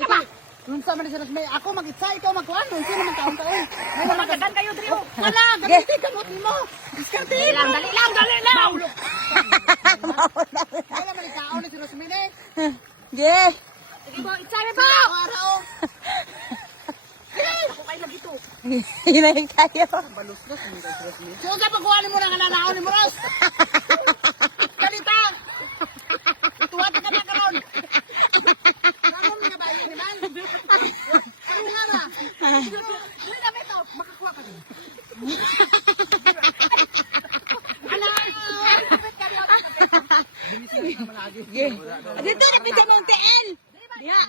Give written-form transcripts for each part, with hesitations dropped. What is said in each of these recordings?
na ba? Nung sa man sa may ako mag-itsa ikaw magkuan no sino man taon-taon. May namagadan kayo drio. Wala, ganito kamot mo. Diskarte lang, dali lang, dali lang. Wala man ikaw ni si Rosmine. Ge. Sige po, itsabi po. Araw. Ako kay lagi to. Hinay kayo. Balos-los mo kay Rosmine. So sa pagkuhanin mo na kananaon ni Moros. Kalita. Tuwa ka na karon. Ano mo na ba yun, man? Ano nga ba? Uy, dami ito. Makakuha ka din. Ano? Kapit ka rin ako. Ge. Dito na pita mo ang TL. Diha.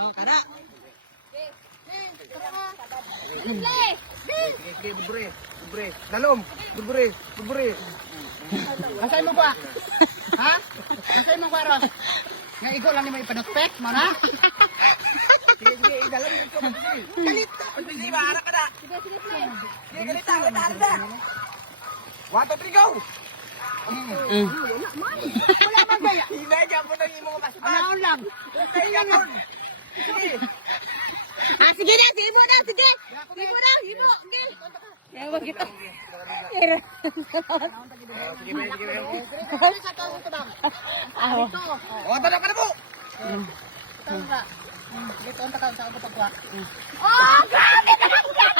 Oh, kara. Bubre. Dalom. Bubre. Asay mo ba? Ha? Asay mo ba, Ros? Nga ikaw lang ni may panagpek, mo na? Sige, dalam dito. Galit! Sige, maara ka na. Sige, galita na. 1, 2, 3, go! Wala man ba? Imedya mo na yung mga paspas. Anaon lang. Kaya yun. Sige. Ah, sige na, sige mo na, sige. Sige mo na, sige mo. Ge. Kaya wag ito. Sige, sa taon ito ba? Aho. Ito. O, tanong ka na po. Ito ba? Ito ang takang sa kapatagwa. Oh, grabe naman yan.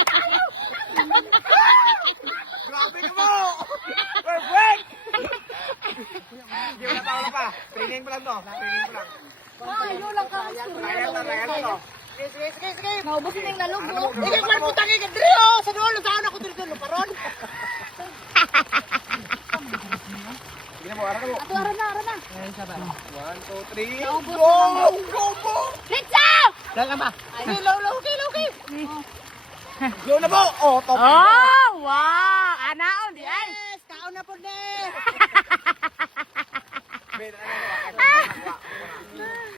Grabe ka mo. Perfect. Hindi mo natawala pa. Training pa lang to. Training pa lang. Ay, yun lang ka. Trial to. Sige. Naubos na yung lalong mo. Hindi ko man putang yung kadrio. Sa dulo, saan ako dito paron? Sige na po, ara ka po. Ato, ara na. 1, 2, 3, Naubos go! na Go po! Let's go! Daga ba? Ay, low-key. Go na po! Oh, top. Oh, wow. Anaon di ay. Yes, kaon na po, Nes.